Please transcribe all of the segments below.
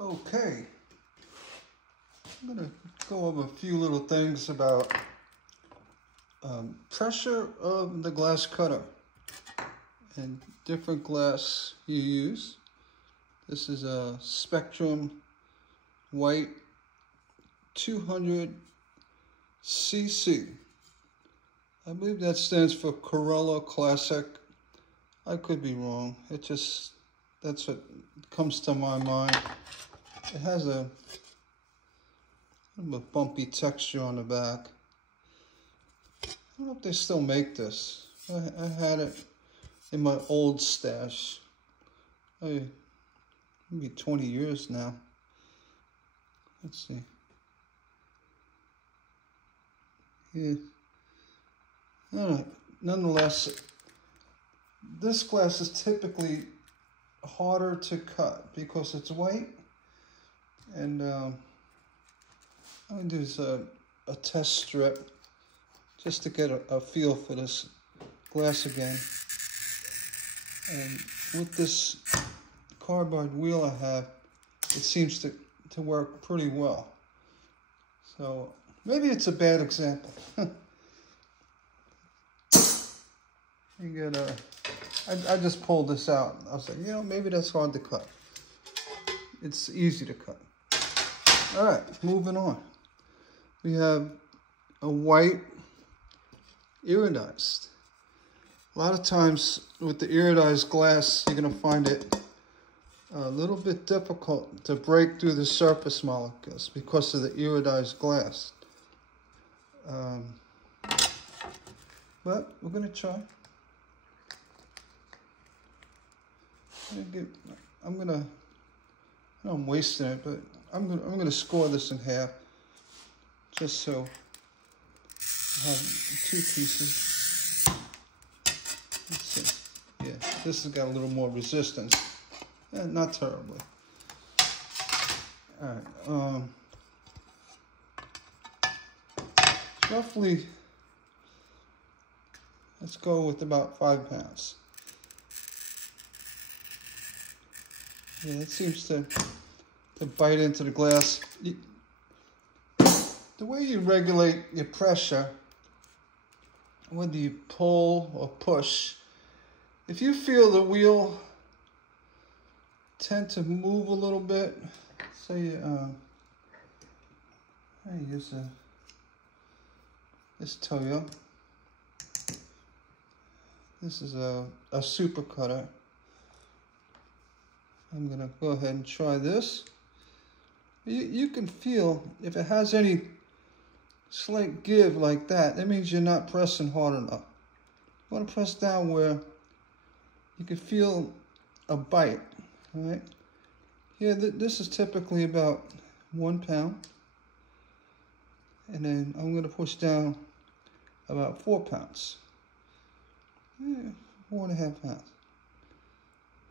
Okay, I'm going to go over a few little things about pressure of the glass cutter and different glass you use. This is a Spectrum White 200 cc. I believe that stands for Corella Classic. I could be wrong. That's what comes to my mind. It has a bumpy texture on the back. I don't know if they still make this. I had it in my old stash. Maybe 20 years now. Let's see. Yeah. Nonetheless, this glass is typically harder to cut because it's white. And I'm going to do a test strip just to get a feel for this glass again. And with this carbide wheel I have, it seems to work pretty well. So maybe it's a bad example. I just pulled this out. I was like, maybe that's hard to cut. It's easy to cut. All right, moving on. We have a white iridized. A lot of times with the iridized glass, you're going to find it a little bit difficult to break through the surface molecules because of the iridized glass. But we're going to try. I'm wasting it, but I'm gonna score this in half, just so I have two pieces. Let's see. Yeah, this has got a little more resistance. Not terribly. All right. Roughly, let's go with about 5 pounds. Yeah, it seems to bite into the glass. The way you regulate your pressure, whether you pull or push, if you feel the wheel tend to move a little bit, say I use this Toyo. This is a super cutter. I'm going to go ahead and try this. You can feel if it has any slight give like that, that means you're not pressing hard enough. You want to press down where you can feel a bite. All right. Here, this is typically about 1 pound. And then I'm going to push down about 4 pounds. 4.5 pounds.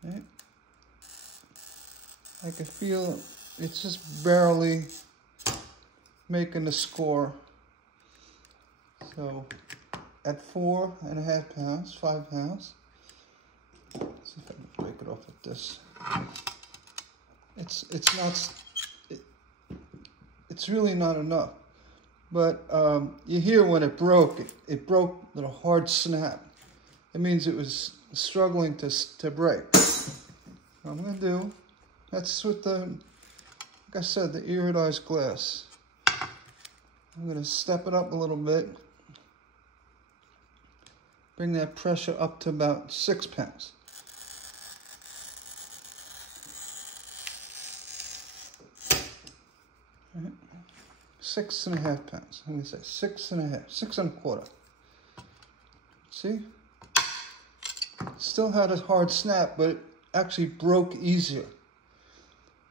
All right. I can feel it's just barely making the score. So at 4.5 pounds, 5 pounds. Let's see if I can break it off with this. It's really not enough. But you hear when it broke with a hard snap. It means it was struggling to break. What I'm gonna do. That's with like I said, the iridized glass. I'm going to step it up a little bit. Bring that pressure up to about 6 pounds. All right. 6.5 pounds. I'm going to say 6.5, 6.25. See? Still had a hard snap, but it actually broke easier.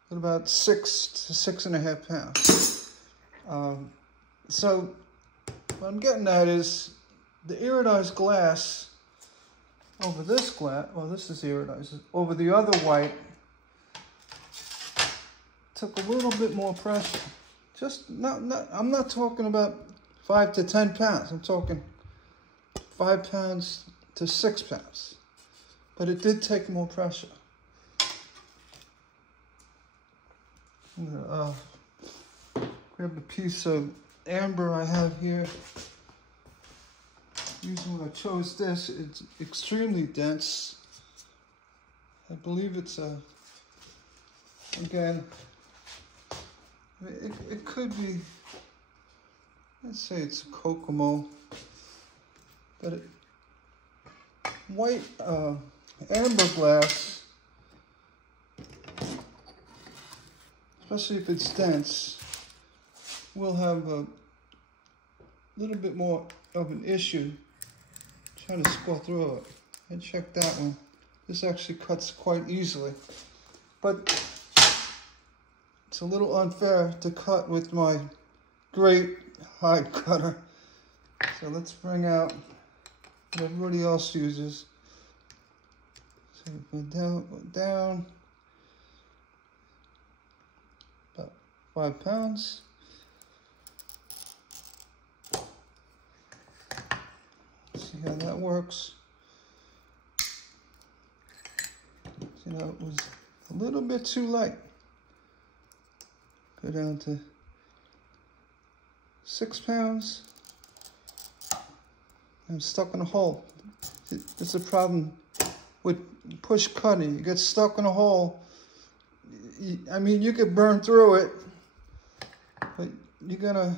At about 6 to 6.5 pounds. So what I'm getting at is the iridized glass over this glass, well, this is iridized, over the other white took a little bit more pressure. I'm not talking about 5 to 10 pounds. I'm talking 5 pounds to 6 pounds. But it did take more pressure. I'm gonna grab a piece of amber I have here. The reason why I chose this, it's extremely dense. I believe it's again, it could be, let's say it's Kokomo, but white amber glass, especially if it's dense, will have a little bit more of an issue trying to score through it. And check that one. This actually cuts quite easily, but it's a little unfair to cut with my great hide cutter. So let's bring out what everybody else uses. So go down, about 5 pounds. See how that works. See how it was a little bit too light. Go down to 6 pounds. I'm stuck in a hole. It's a problem with push cutting. You get stuck in a hole. I mean, you could burn through it, but you're gonna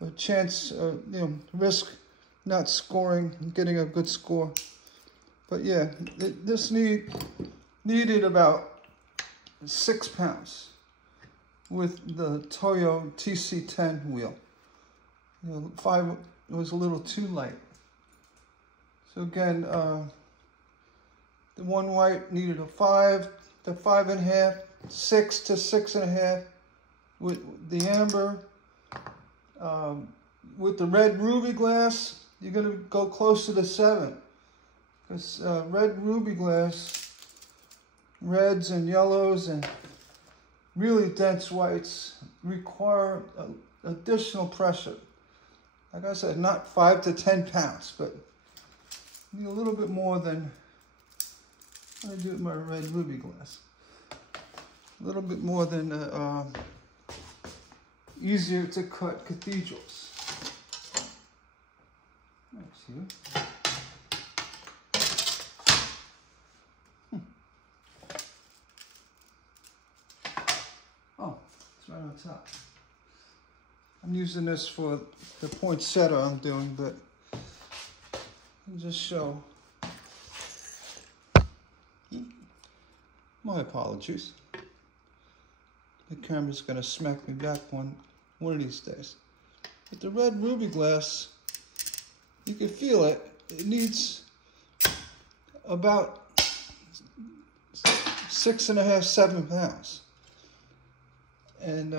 a chance, risk not scoring, getting a good score. But yeah, this needed about 6 pounds with the Toyo TC10 wheel. 5 was a little too light. So again, the one white needed a 5 to 5.5, 6 to 6.5. With the amber, with the red ruby glass, you're going to go closer to 7. Because red ruby glass, reds and yellows and really dense whites require additional pressure. Like I said, not 5 to 10 pounds, but need a little bit more than I do with my red ruby glass. A little bit more than easier to cut cathedrals. Thanks, you. Oh, it's right on top. I'm using this for the poinsettia I'm doing, but I'll just show. My apologies. The camera's gonna smack me back one of these days. With the red ruby glass, you can feel it. It needs about 6.5, 7 pounds. And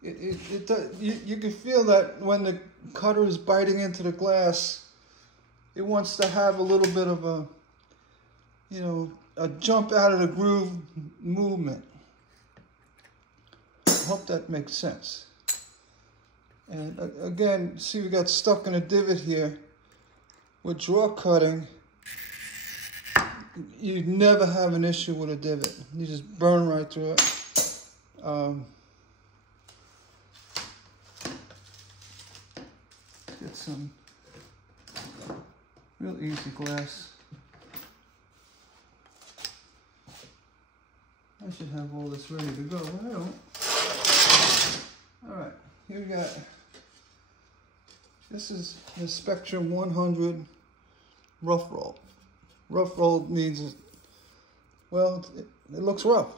you can feel that when the cutter is biting into the glass, it wants to have a little bit of a, a jump out of the groove movement. I hope that makes sense. And again, see, we got stuck in a divot here. With draw cutting, you never have an issue with a divot. You just burn right through it. Get some real easy glass. I should have all this ready to go, but I don't. All right, here we got, this is the Spectrum 100 rough roll. Rough roll means, well, it looks rough.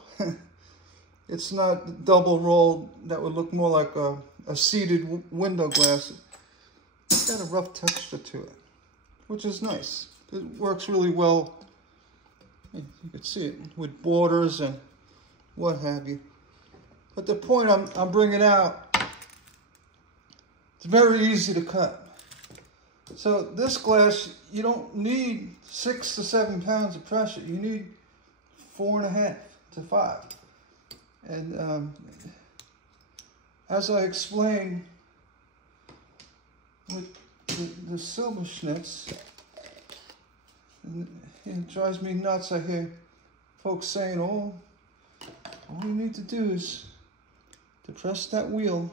It's not double rolled that would look more like a seated window glass. It's got a rough texture to it, which is nice. It works really well. You can see it with borders and what have you. But the point I'm bringing out, it's very easy to cut. So this glass, you don't need 6 to 7 pounds of pressure. You need 4.5 to 5. And as I explained with the Silberschnitz, it drives me nuts. I hear folks saying, oh, all you need to do is depress that wheel.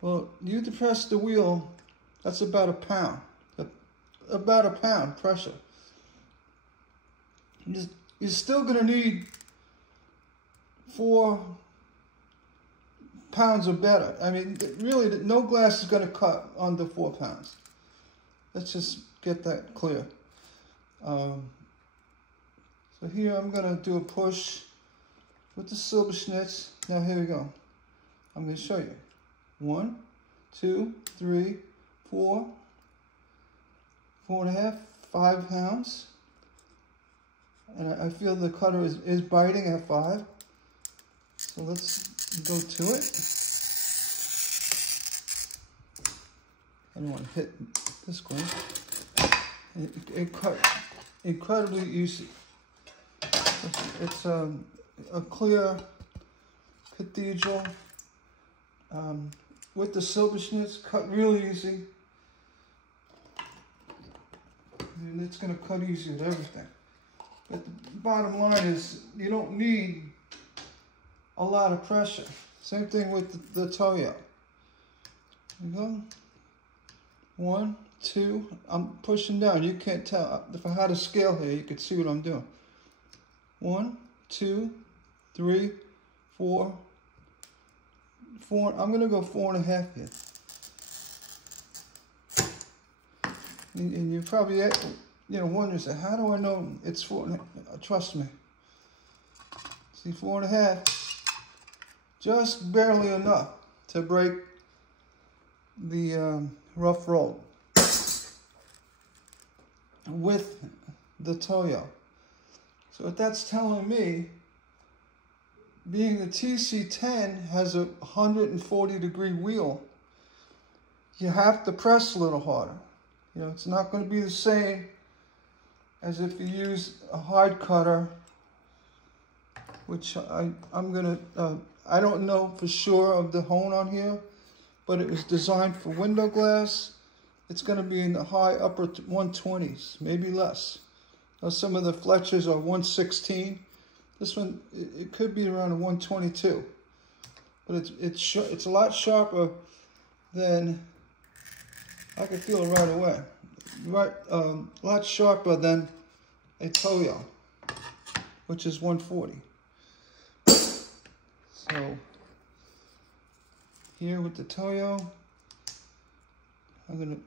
Well, you depress the wheel, that's about a pound. About a pound pressure. You're still going to need 4 pounds or better. I mean, really, no glass is going to cut under 4 pounds. Let's just get that clear. So here I'm going to do a push with the Silberschnitz. Now here we go. I'm going to show you. 1, 2, 3, 4, 4.5, 5 pounds. And I feel the cutter is biting at 5. So let's go to it. I don't want to hit this one. It cut incredibly easy. It's a clear cathedral with the Silberschnitz, cut real easy. And it's going to cut easy with everything. But the bottom line is you don't need a lot of pressure. Same thing with the Toyo. There you go. 1, 2. I'm pushing down. You can't tell. If I had a scale here, you could see what I'm doing. 1, 2, 3, 4. I'm going to go 4.5 here. And you probably, wondering, how do I know it's 4.5? Trust me. See, 4.5, just barely enough to break the rough roll with the Toyo. So what that's telling me, being the TC10 has a 140-degree wheel, you have to press a little harder. It's not going to be the same as if you use a hard cutter, which I'm going to, I don't know for sure of the hone on here, but it was designed for window glass. It's going to be in the high upper 120s, maybe less. Now, some of the Fletchers are 116. This one, it could be around a 122, but it's a lot sharper than, I can feel it right away. A lot sharper than a Toyo, which is 140. So here with the Toyo, I'm going to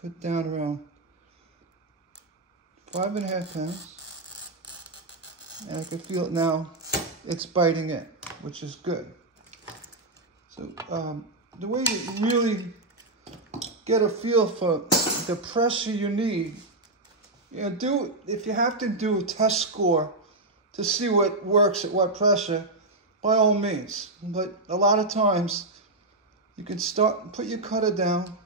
put down around 5.5 pounds. And I can feel it now, it's biting in, which is good. So the way you really get a feel for the pressure you need, if you have to do a test score to see what works at what pressure, by all means. But a lot of times, you can put your cutter down.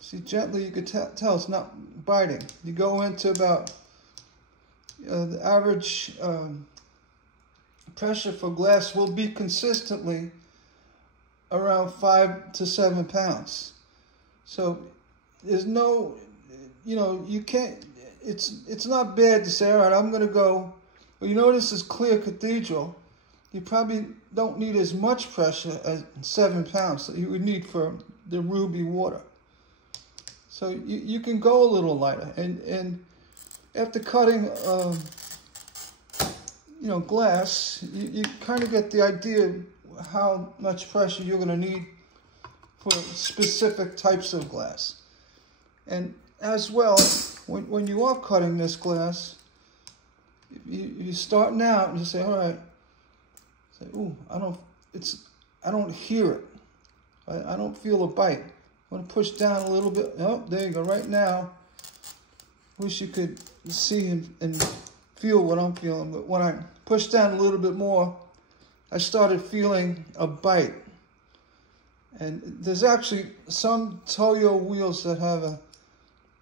See, gently, you can tell it's not biting. You go into about the average pressure for glass will be consistently around 5 to 7 pounds. So there's no, you can't, it's not bad to say, all right, I'm going to go, well, you notice this clear cathedral, you probably don't need as much pressure as 7 pounds that you would need for the ruby water. So you can go a little lighter, and after cutting, glass, you kind of get the idea of how much pressure you're going to need for specific types of glass. And as well, when you are cutting this glass, you're starting out and you say, all right, ooh, I don't hear it. I don't feel a bite. I'm going to push down a little bit. Oh, there you go. Right now, wish you could see and feel what I'm feeling. But when I pushed down a little bit more, I started feeling a bite. And there's actually some Toyo wheels that have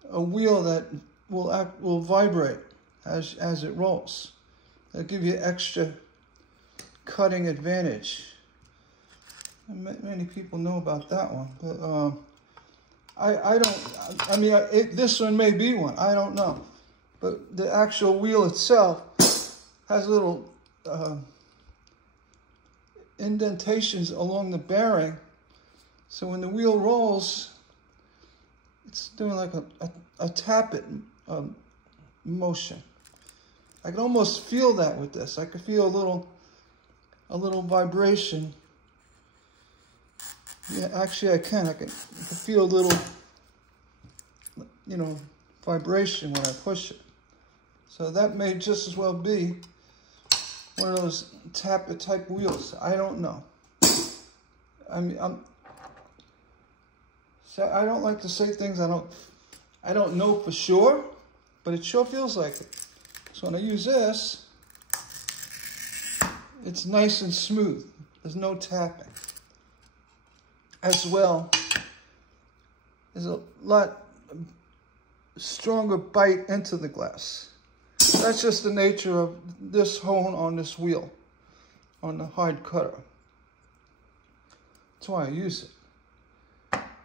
a wheel that will vibrate as it rolls. That'll give you extra cutting advantage. Many people know about that one, but I don't. I mean, this one may be one. I don't know. but the actual wheel itself has little indentations along the bearing. So when the wheel rolls, it's doing like a tap it motion. I can almost feel that with this. I could feel a little vibration. Yeah, actually I can feel a little, you know, vibration when I push it. So that may just as well be one of those tap it type wheels. I don't know. I mean, so I don't like to say things I don't know for sure, but it sure feels like it. So when I use this, it's nice and smooth. There's no tapping. As well, there's a lot stronger bite into the glass. That's just the nature of this hone on this wheel, on the hard cutter. That's why I use it.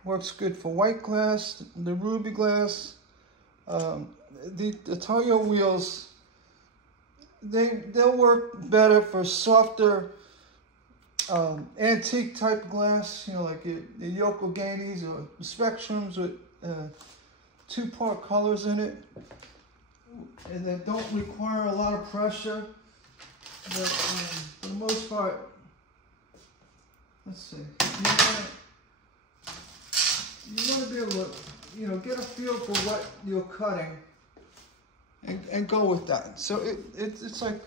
Works good for white glass, the ruby glass. The Toyo wheels, they'll work better for softer antique type glass, you know, like your Yokoganis or Spectrums with two-part colors in it, and that don't require a lot of pressure. But for the most part, let's see, you want to be able to, you know, get a feel for what you're cutting and go with that. So it's like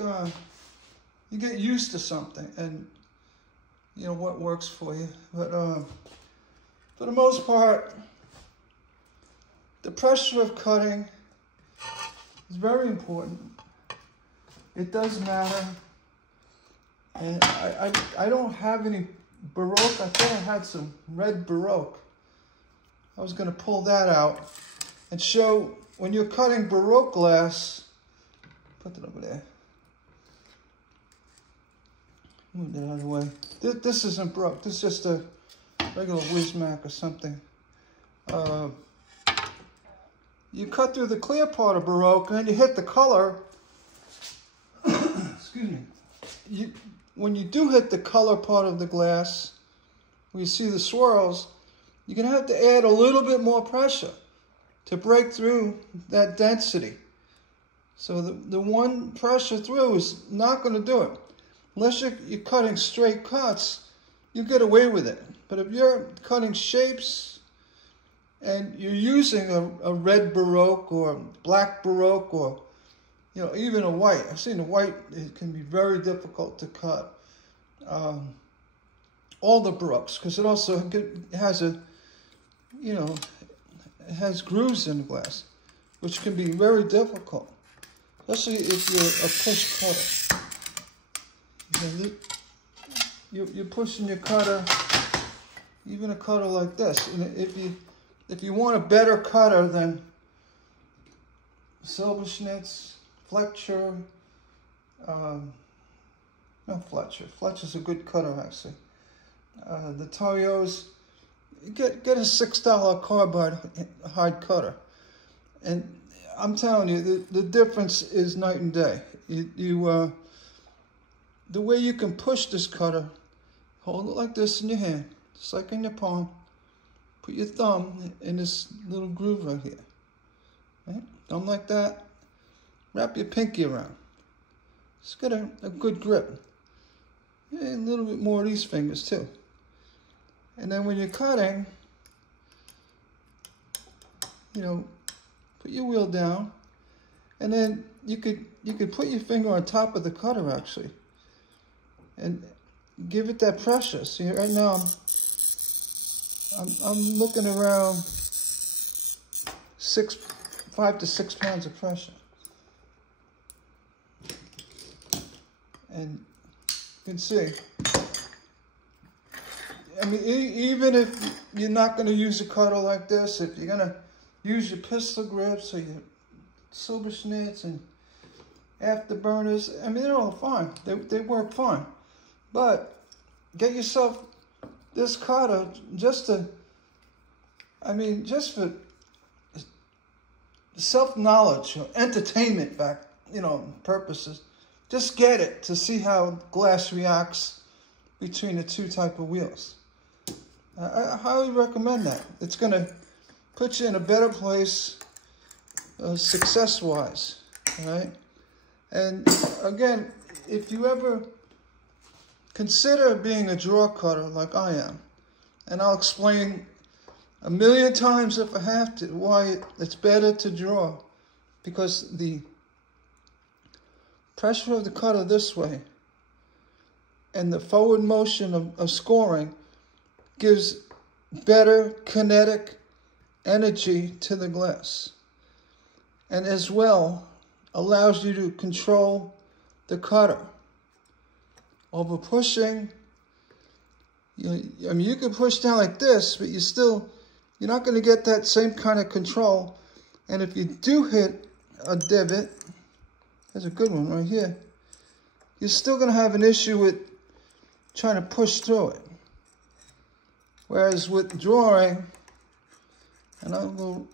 you get used to something and you know what works for you. But for the most part, the pressure of cutting is very important. It does matter. And I don't have any Baroque. I thought I had some red Baroque. I was going to pull that out and show when you're cutting Baroque glass. Put that over there. Move that out of the way. This isn't Baroque. This is just a regular Wismac or something. You cut through the clear part of Baroque and then you hit the color. Excuse me. When you do hit the color part of the glass, where you see the swirls, you're going to have to add a little bit more pressure to break through that density. So the one pressure through is not going to do it. Unless you're cutting straight cuts, you get away with it. But if you're cutting shapes and you're using a red Baroque or black Baroque or, you know, even a white. I've seen a white, it can be very difficult to cut. All the Baroques, because it also has a, you know, it has grooves in the glass, which can be very difficult, especially if you're a push cutter. You're pushing your cutter, even a cutter like this. And if you want a better cutter than Silberschnitz, Fletcher, no Fletcher. Fletcher's a good cutter actually. The Toyos, get a $6 carbide hard cutter, and I'm telling you, the difference is night and day. The way you can push this cutter, hold it like this in your hand, just like in your palm. Put your thumb in this little groove right here. Right? Thumb like that. Wrap your pinky around. Just get a good grip. Yeah, a little bit more of these fingers too. And then when you're cutting, you know, put your wheel down, and then you could put your finger on top of the cutter actually, and give it that pressure. See, right now I'm looking around 5 to 6 pounds of pressure, and you can see. I mean, even if you're not going to use a cutter like this, if you're going to use your pistol grips or your Silberschnitz and afterburners, I mean, they're all fine. They work fine. But get yourself this cutter just for self-knowledge, entertainment back, purposes. Just get it to see how glass reacts between the two type of wheels. I highly recommend that. It's going to put you in a better place success-wise, all right? And again, if you ever consider being a draw cutter like I am, and I'll explain a million times if I have to why it's better to draw, because the pressure of the cutter this way and the forward motion of scoring gives better kinetic energy to the glass, and as well allows you to control the cutter. Over pushing, you can push down like this, but you're not going to get that same kind of control. And if you do hit a divot, there's a good one right here, you're still going to have an issue with trying to push through it. Whereas with drawing, and you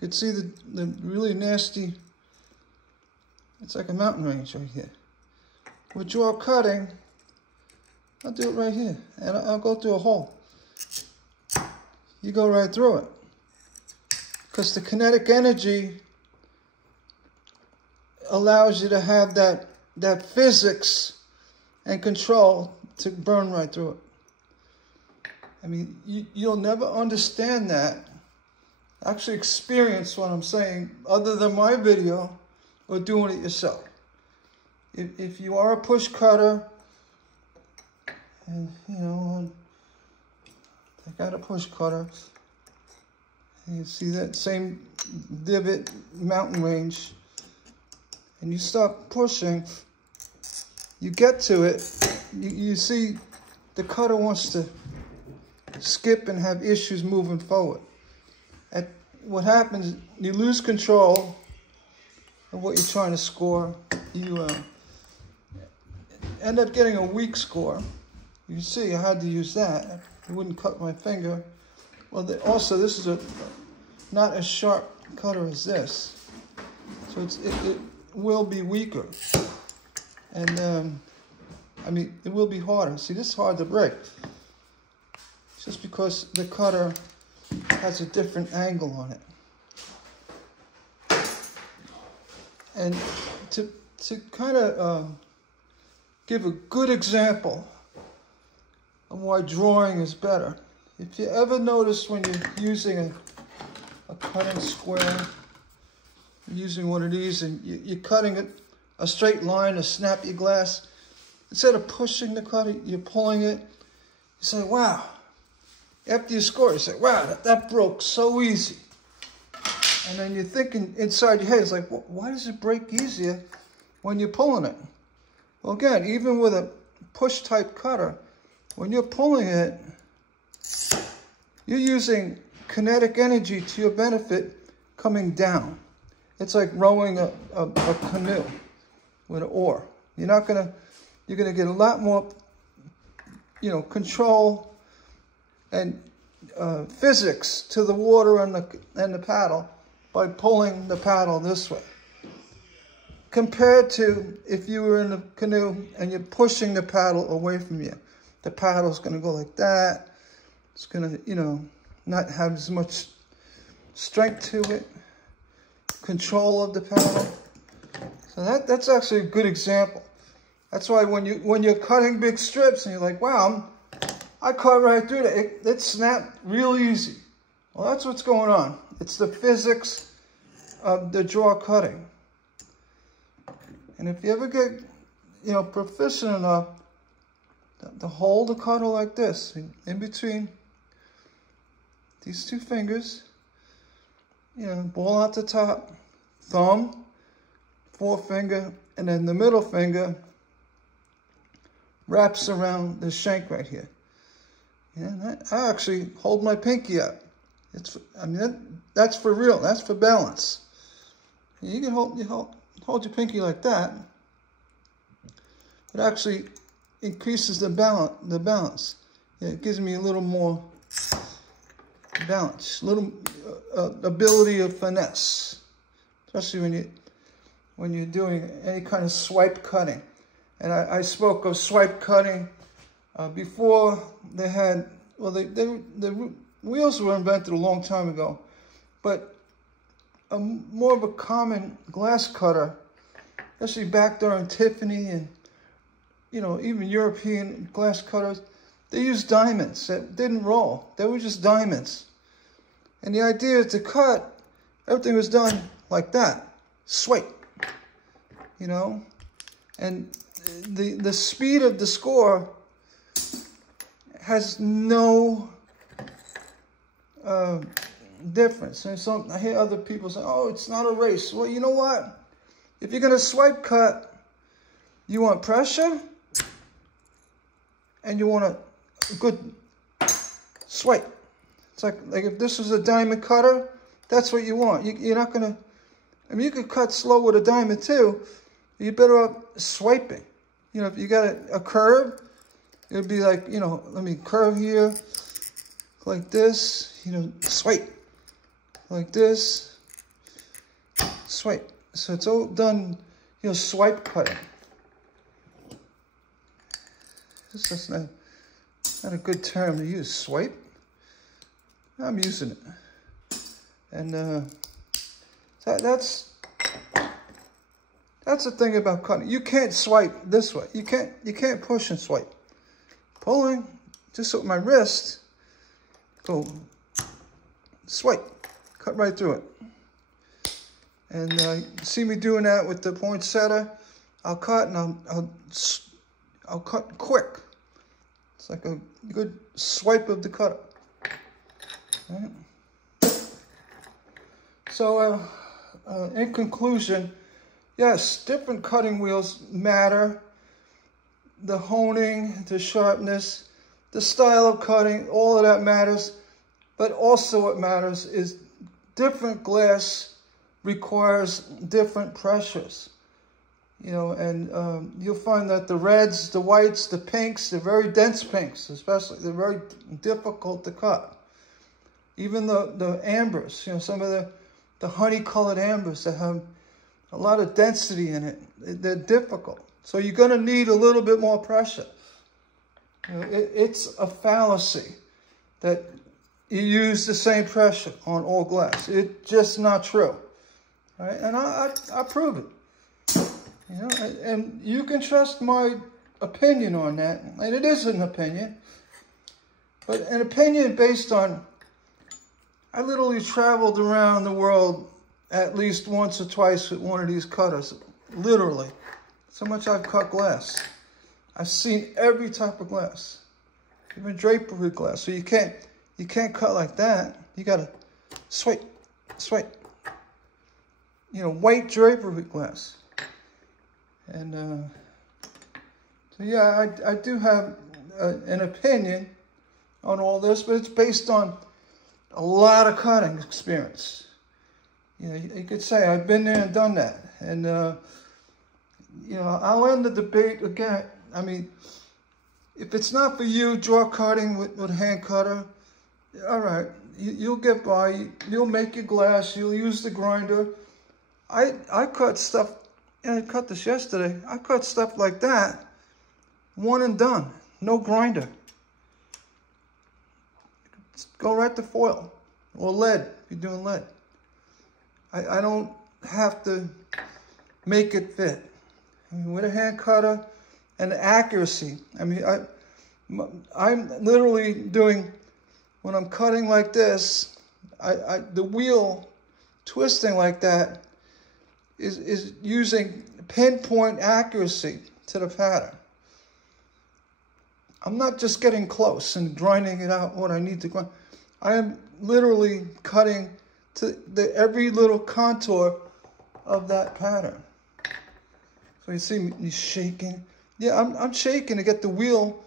can see the really nasty, it's like a mountain range right here. With draw cutting, I'll do it right here, and I'll go through a hole. You go right through it, because the kinetic energy allows you to have that physics and control to burn right through it. I mean, you'll never understand that, actually experience what I'm saying, other than my video or doing it yourself. If you are a push cutter, and I got a push cutter, you see that same divot mountain range, and you start pushing, you get to it, you see the cutter wants to skip and have issues moving forward. What happens, you lose control of what you're trying to score. You end up getting a weak score. You can see I had to use that. I wouldn't cut my finger. Well, also this is not as sharp cutter as this, so it will be weaker, and I mean it will be harder. See, this is hard to break, just because the cutter has a different angle on it. And to kind of give a good example of why drawing is better, if you ever notice when you're using a cutting square, using one of these, and you're cutting it a straight line, a snappy glass, instead of pushing the cutter, you're pulling it. You say, wow. After you score, you say, wow, that broke so easy. And then you're thinking inside your head, it's like, why does it break easier when you're pulling it? Well, again, even with a push type cutter, when you're pulling it, you're using kinetic energy to your benefit coming down. It's like rowing a canoe with an oar. You're gonna get a lot more, control and physics to the water and the paddle by pulling the paddle this way, compared to if you were in the canoe and you're pushing the paddle away from you. The paddle's going to go like that. It's going to, not have as much strength to it, control of the paddle. So that's actually a good example. That's why when you're cutting big strips and you're like, wow, I cut right through that. It snapped real easy. Well, that's what's going on. It's the physics of the draw cutting. And if you ever get, proficient enough to hold the cutter like this, in between these two fingers, ball out the top, thumb, forefinger, and then the middle finger wraps around the shank right here. I actually hold my pinky up. That's for real. That's for balance. You can hold your pinky like that. It actually increases the balance. It gives me a little more balance, a little ability of finesse. especially when you're doing any kind of swipe cutting. And I spoke of swipe cutting before they had, well, the wheels were invented a long time ago, but more of a common glass cutter, especially back during Tiffany and, you know, even European glass cutters, they used diamonds that didn't roll. They were just diamonds. And the idea to cut, everything was done like that, swipe, you know, and the speed of the score has no difference. And I hear other people say, oh, it's not a race. Well, you know what? If you're going to swipe cut, you want pressure and you want a good swipe. It's like if this was a diamond cutter, that's what you want. You're not going to, I mean, you could cut slow with a diamond too. You're better off swiping. You know, if you got a curve, it would be like, you know, let me curve here like this, you know, swipe like this, swipe. So it's all done, you know, swipe cutting. This is not a good term to use, swipe. I'm using it. And that's the thing about cutting. You can't swipe this way. You can't push and swipe. Pulling, just with my wrist, go swipe, cut right through it. And you see me doing that with the poinsettia. I'll cut and I'll cut quick. It's like a good swipe of the cutter. Right? So in conclusion, yes, different cutting wheels matter. The honing, the sharpness, the style of cutting, all of that matters. But also what matters is different glass requires different pressures. You know, and you'll find that the reds, the whites, the pinks, the very dense pinks especially, they're very difficult to cut. Even the ambers, you know, some of the honey-colored ambers that have a lot of density in it, they're difficult. So you're going to need a little bit more pressure. You know, it's a fallacy that you use the same pressure on all glass. It's just not true. Right? And I prove it. You know, and you can trust my opinion on that. And it is an opinion. But an opinion based on, I literally traveled around the world at least once or twice with one of these cutters. Literally. So much I've cut glass. I've seen every type of glass. Even drapery glass. So you can't cut like that. You gotta swipe, swipe. You know, white drapery glass. And so yeah, I do have an opinion on all this, but it's based on a lot of cutting experience. You know, you could say I've been there and done that. And you know, I'll end the debate again. I mean, if it's not for you, draw cutting with a hand cutter, all right, you'll get by. You'll make your glass. You'll use the grinder. I cut stuff, and I cut this yesterday. I cut stuff like that, one and done, no grinder. Go right to foil or lead if you're doing lead. I don't have to make it fit. I mean, with a hand cutter and the accuracy. I mean, I'm literally doing, when I'm cutting like this, the wheel twisting like that is using pinpoint accuracy to the pattern. I'm not just getting close and grinding it out what I need to grind. I am literally cutting to every little contour of that pattern. So you see me shaking. Yeah, I'm shaking to get the wheel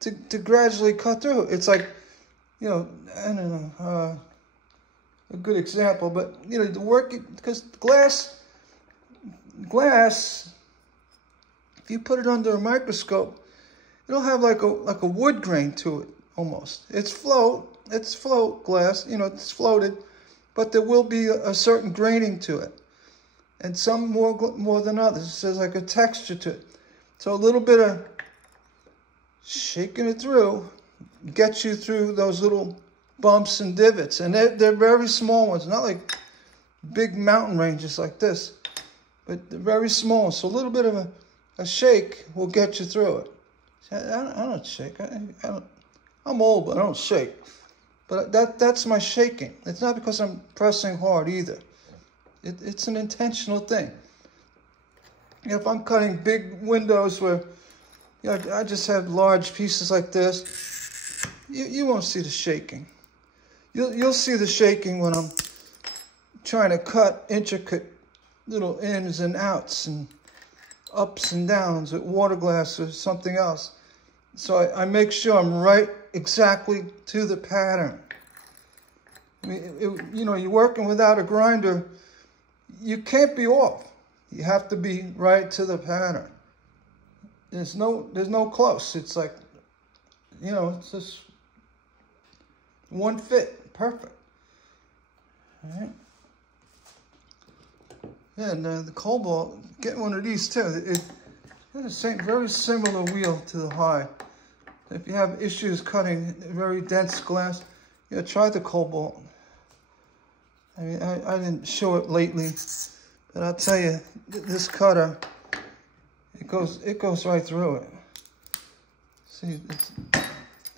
to gradually cut through. It's like, you know, I don't know, a good example, but you know, the work, because glass, if you put it under a microscope, it'll have like a wood grain to it almost. It's float glass, you know, it's floated, but there will be a certain graining to it. and some more than others. There's like a texture to it. So a little bit of shaking it through gets you through those little bumps and divots. And they're very small ones, not like big mountain ranges like this, but they're very small. So a little bit of a shake will get you through it. I don't shake. I'm old, but I don't shake. But that's my shaking. It's not because I'm pressing hard either. It's an intentional thing. If I'm cutting big windows where I just have large pieces like this, you won't see the shaking. You'll see the shaking when I'm trying to cut intricate little ins and outs and ups and downs with water glass or something else. So I make sure I'm right exactly to the pattern. I mean, you're working without a grinder, you can't be off. You have to be right to the pattern. There's no close. It's like, it's just one fit, perfect. All right. Yeah, and the Cobalt, get one of these too. It has a very similar wheel to the High. If you have issues cutting very dense glass, try the Cobalt. I mean, I didn't show it lately, but I'll tell you, this cutter, it goes right through it. See,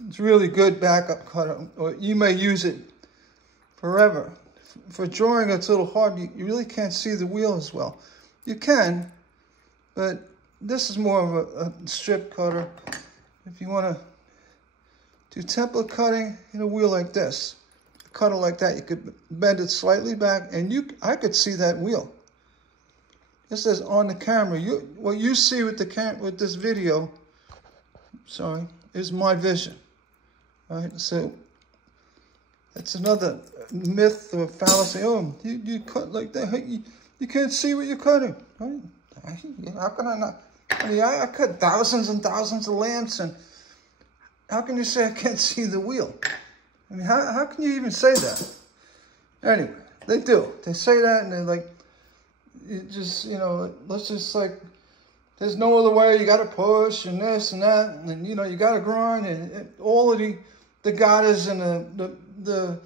it's really good backup cutter, or you may use it forever. For drawing, it's a little hard. You really can't see the wheel as well. You can, but this is more of a strip cutter. If you want to do template cutting in a wheel like this, a cutter like that, you could bend it slightly back, and I could see that wheel. This is on the camera. What you see with this video, is my vision. All right, so that's another myth or fallacy. Oh, you cut like that. You can't see what you're cutting. Right? How can I not? I mean, I cut thousands and thousands of lamps, and how can you say I can't see the wheel? I mean, how can you even say that? Anyway, they do. They say that, and they're like, it just, let's just like, there's no other way. You got to push and this and that, and you got to grind, and all of the gathers and the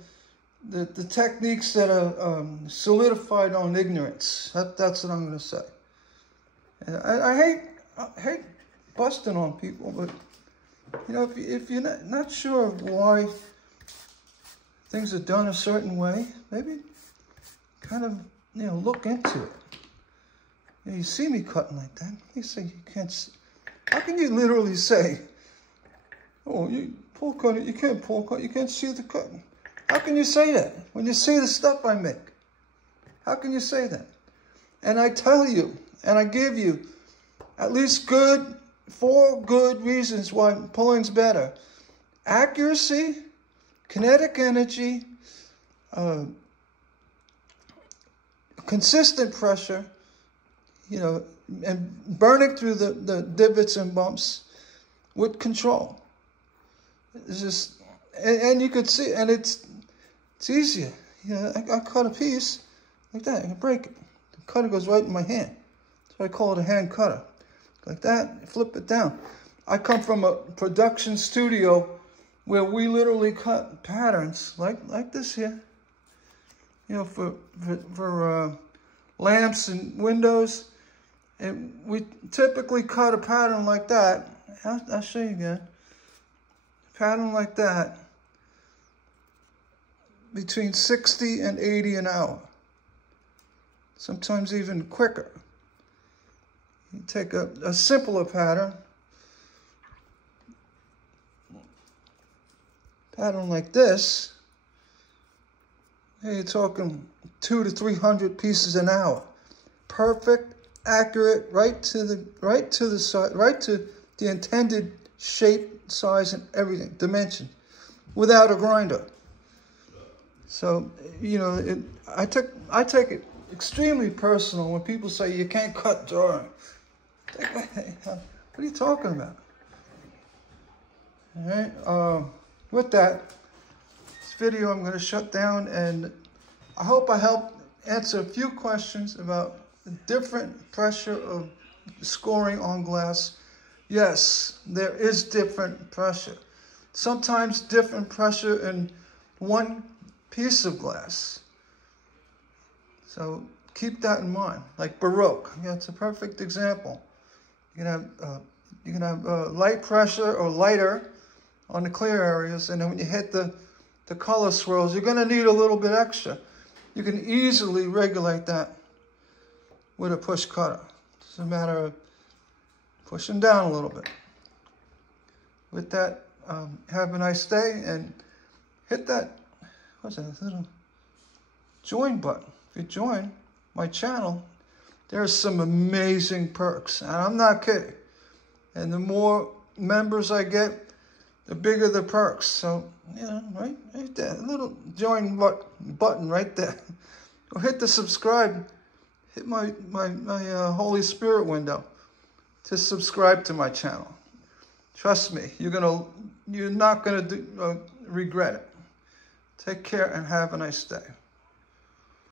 techniques that are solidified on ignorance. That's what I'm going to say. And I hate busting on people, but if you're not sure of why things are done a certain way, maybe kind of look into it. You see me cutting like that. You say you can't see. How can you literally say, oh, you pull cut it, you can't pull cut, you can't see the cutting? How can you say that when you see the stuff I make? How can you say that? And I tell you, and I give you at least 4 good reasons why pulling's better. Accuracy, kinetic energy, consistent pressure, and burning through the divots and bumps with control. It's just, and you could see, and it's easier. I cut a piece like that, I can break it. The cutter goes right in my hand. So I call it a hand cutter. Like that, flip it down. I come from a production studio where we literally cut patterns like this here. For lamps and windows. And we typically cut a pattern like that. I'll show you again. A pattern like that between 60 and 80 an hour. Sometimes even quicker. You take a simpler pattern like this, hey, you're talking 200 to 300 pieces an hour. Perfect, accurate, right to the intended shape, size, and everything, dimension, without a grinder. So I take it extremely personal when people say you can't cut drawing. What are you talking about? All right. With that, this video I'm going to shut down, and I hope I helped answer a few questions about different pressure of scoring on glass? Yes, there is different pressure. Sometimes different pressure in one piece of glass. So keep that in mind. Like Baroque, yeah, it's a perfect example. You can have light pressure or lighter on the clear areas, and then when you hit the color swirls, you're going to need a little bit extra. You can easily regulate that with a push cutter. It's a matter of pushing down a little bit. With that, have a nice day, and hit that, what's that, little join button. If you join my channel, there's some amazing perks, and I'm not kidding. And the more members I get, the bigger the perks. So, you know, right there, a little join button right there. Or hit the subscribe, hit my Holy Spirit window to subscribe to my channel. Trust me, you're not gonna regret it. Take care and have a nice day.